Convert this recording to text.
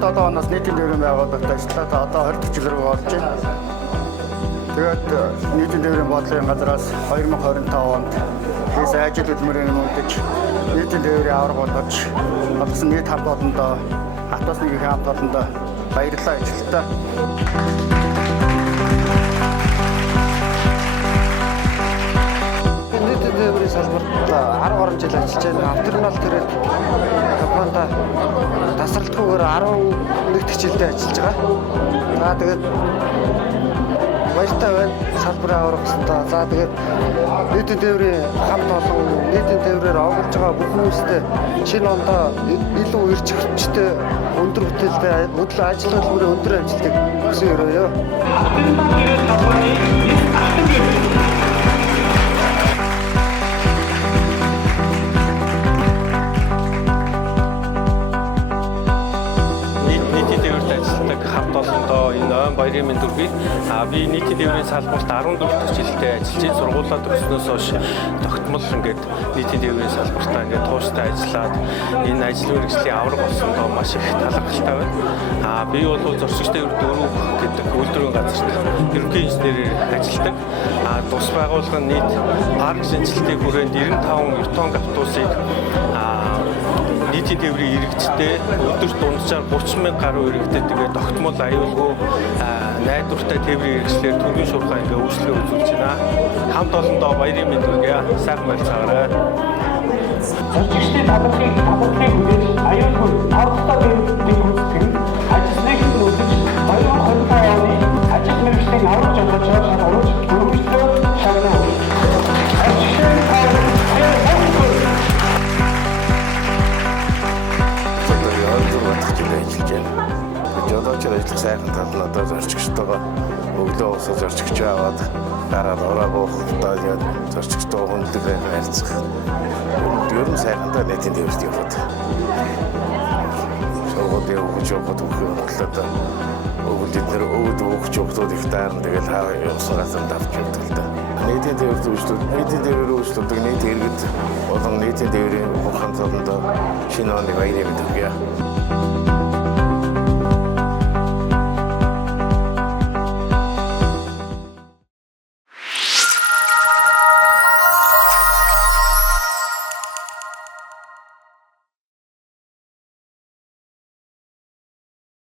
2007 оноос нийтийн тээврийн байгууллагад ажиллаад одоо 20 жил рүү орж байна. Тэгээд нийтийн тээврийн бодлогын газраас 2025 онд хийсэн ажил хөдөлмөрийн нүүдэж нийтийн тээврийн авраг болгож олгосон нийт хамт олондоо Атос нэгэн хамт олондоо баярлалаа ажилтаа. Нийтийн тээврийн салбарт 10 гаруй жил ажиллаж байна. Авторнал төрөд компанида тасралтгүйгээр 11 дэх жилдээ ажиллаж байгаа. За тэгээд баяртай байна. Салбарын аврах гэсэнтэй. За тэгээд нийтийн тээврийн хамт олон нийтийн тээврээр оголж байгаа бүх хүмүүстэй шинэ ондоо илүү эрч хүчтэй өндөр бүтээлтэй хөдөлгөөн ажил хөдөлмөрийн өндөр амжилтыг хүсэн өрөөё. Хамт олондоо энэ ойн баярын мэнд хүргэе. Би нийтийн тээврийн салбарт 14 дахь жилдээ ажиллаж, сургуулаа төгснөөс хойш тогтмол ингээд нийтийн тээврийн салбартаа ингээд тууштай ажиллаад энэ ажил мэргэжлийн авраг болсондоо маш их талархалтай байна. Би бол зуршигч тээвэр 4 гэдэг үйлдвэрийн газарт ерөнхий инженерээр ажилладаг. Тус байгууллага нь нийт парк шинжилтийн хүрээнд 95 ертөнг автобусыг нийтийн тээврийн иргэдтэй өдөрт дунджаар 30 мянга гаруй иргэдэд тэгээ тогтмол аюулгүй найдвартай тээврийн хэрэгслэр түргэн шуурхай ингээ үйлчлэгээ үзүүлж байна. Хамт олондоо баярын мэнд хүргэе. Сайхан байлцаагаарай. Зорчигчдын талархыг хүлээж аюулгүй тавталтай тээврийн гүйцэтгэх нь ажилтныг нөлөөлж 2025 оны ажил мэргэжлийн аврах жолоочоор орж өргөжлөө шагнав. Жолоочор ажиллах сайхан тал нь одоо зорчигчтойгоо өглөө уусаа зорчигч аваад гараад ороогүй хөлтөө яд зорчигчтой хүндэг харьцах. Ер нь сайхандаа нийтийн тээврт яваад. Шогоодын өгч яваад өгөхөд өгөлдөр өгч өгөхөд их таарна тэгэл хаа явсан газар давж явдаг л да. Нийтийн тээврт үйлчлүүд нийтийн тээврээр үйлчлүүлдэг нийт иргэд болон нийтийн тээврийн бүх хамт олондоо шинэ оны баярын мэнд хүргэе.